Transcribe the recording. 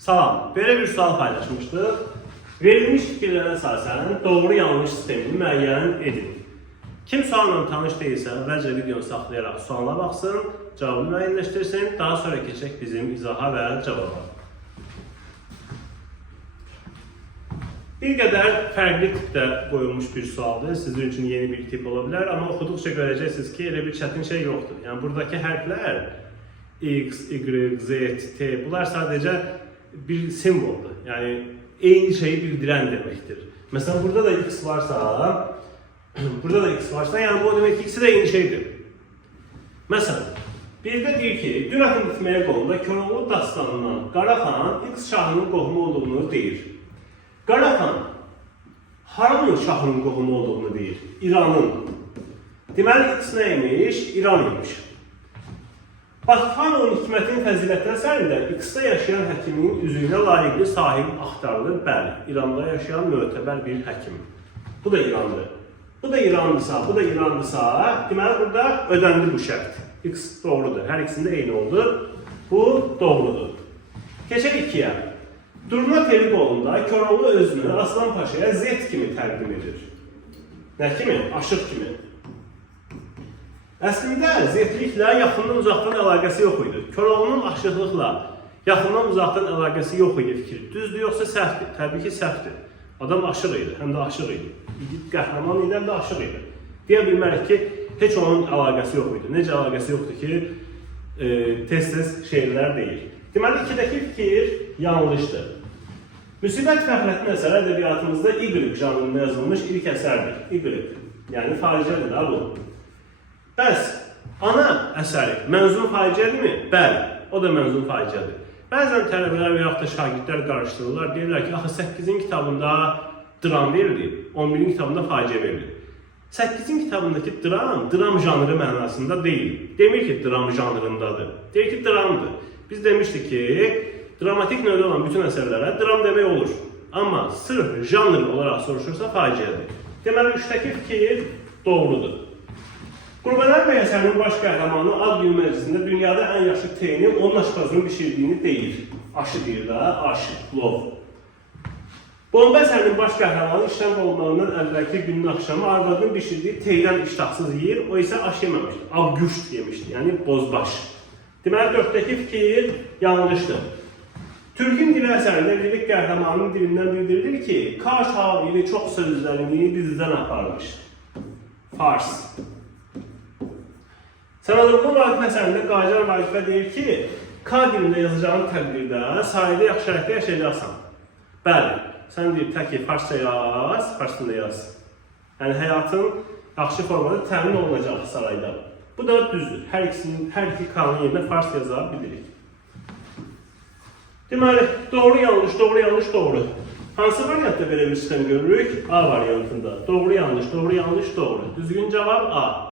Salam, böyle bir sual paylaşmıştık. Verilmiş fikirlərə əsasən doğru yanlış sistemini müəyyən edin. Kim sualla tanış değilsə, əvvəlcə videonu saxlayaraq suala baxsın, cavabını müəyyənləşdirsin, daha sonra keçək bizim izaha və cavaba. Bir qədər fərqli tipdə qoyulmuş bir sualdır. Sizin üçün yeni bir tip ola bilər, amma oxuduqca görəcəksiniz ki, elə bir çətin şey yoxdur. Yəni, buradakı hərflər X, Y, Z, T, bunlar sadəcə bir simvoldur. Yəni, eyni şeyi bildirən deməkdir. Məsələn, burada da X varsa, yəni bu demək ki, ikisi də eyni şeydir. Məsələn, bir də deyir ki, Dürətün bitməyə qolunda Koroğlu dastanından Qaraxan X şahının qohumu olduğunu deyir. Qaraxan haranın şahının qohumu olduğunu deyir? İranın. Deməli, X neymiş? İran imiş. Batxanovun Hikmətin fəzilətlər əsərində X-də yaşayan həkimin üzüyünə layiqli sahib axtarılır. Bəli, İranda yaşayan mötəbər bir həkim. Bu da İrandır. Bu da İrandısa, bu da İrandısa, deməli burada ödəndi bu şərt. X doğrudur. Hər ikisində eyni oldu. Bu doğrudur. Keçək 2-yə. Durna Peliqolunda Koroğlu özünü Aslan Paşaya Z kimi təqdim edir. Nə kimi? Aşıq kimi. Əslində, Z-liklə yaxından uzaqdan əlaqəsi yox idi. Koroğlunun aşıqlıqla yaxından uzaqdan əlaqəsi yox idi fikri. Düzdür, yoxsa səhvdir? Təbii ki, səhvdir. Adam aşıq idi, həm də aşıq idi. Qəhrəman idi, həm də aşıq idi. Deyə bilmərik ki, heç onun əlaqəsi yox idi. Necə əlaqəsi yoxdur ki, tez-tez şeirlər deyil. Deməli, 2-dəki fikir yanlışdır. Müsibət Fəxrəddin əsəri ədəbiyyatımızda Y janrında yazılmış ilk əsərdir. Y, yəni faciədir da bu. Bəs, ana əsəri mənzum faciədirmi? Bəli, o da mənzum faciədir. Bəzən tələbələr və yaxud da şagirdlər qarışdırırlar, deyirlər ki, axı 8-in kitabında dram verilir, 11-in kitabında faciə verilir. 8-in kitabındakı dram janrı mənasında deyil. Demir ki, dram janrındadır. Deyir ki, dramdır. Biz demişdik ki, dramatik növdə olan bütün əsərlərə dram demək olur. Amma sırf janr olaraq soruşursa faciədir. Deməli, 3-dəki fikir doğrudur. Qurbanəli bəy əsərinin baş qəhrəmanı ad günü məclisində dünyada ən yaxşı teyini onun aşpazının bişirdiyini deyir. Aşı deyir da, aşı, plov. Bomba əsərinin baş qəhrəmanı işləm olmağından əvvəlki günün axşamı arvadının bişirdiyi teydən iştahsız yeyir, o isə aş yeməmişdir, abgüşt yemişdir, yəni bozbaş. Deməli, 4-dəki fikir yanlışdır. Türkün dili əsərində evlilik qəhrəmanının dilindən bildirilir ki, Kaş havili çox sözlərini bizdən aparmış. Fars. Sənadurlu Vaqif əsərində Qacar Vaqifə deyir ki, K dilində yazacağın təqdirdə sahildə yaxşı şərəkdə yaşayacaqsan. Bəli, sən deyir, təki farsça yaz, farsında yaz. Yəni, həyatın yaxşı formada təmin olunacaq sarayda. Bu da düzdür. Hər iki K-nın yerində fars yaza bilirik. Deməli, doğru, yanlış, doğru, yanlış, doğru. Hansı variantda belə bir sistem görürük? A variantında. Doğru, yanlış, doğru, yanlış, doğru. Düzgün cavab A.